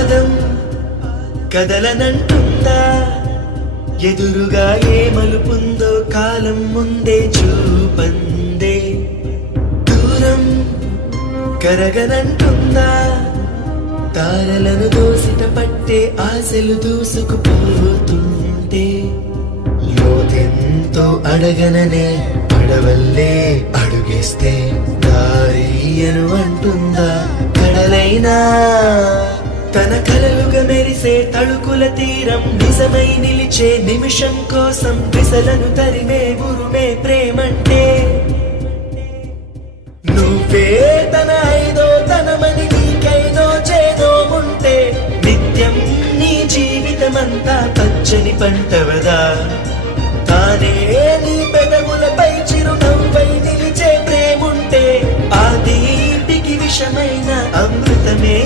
పాదం కదలనంటుందా, ఎదురుగా ఏ మలుపుందో కాలం ముందే చూపందే. దూరం కరగనంటుందా, తారలను దోసిట పట్టే ఆశలు దూసుకుపోతుంటే. లోతెంతో అడగననే అడవల్లే అడుగేస్తే దారియను అంటుందా కడలైనా. తన కలలుగా మెరిసే తళుకుల తీరం నిజమై నిలిచే నిమిషం కోసం విసలను తరిమే గురుమే ప్రేమంటే. నువ్వే తన ఐదో తనమని నీకైదో చేదో ఉంటే నిత్యం నీ జీవితమంతా పచ్చని పంటవదా. తానే నీ పెదవులపై చిరునవ్వై నిలిచే ప్రేముంటే ఆ దీపికి విషమైన అమృతమే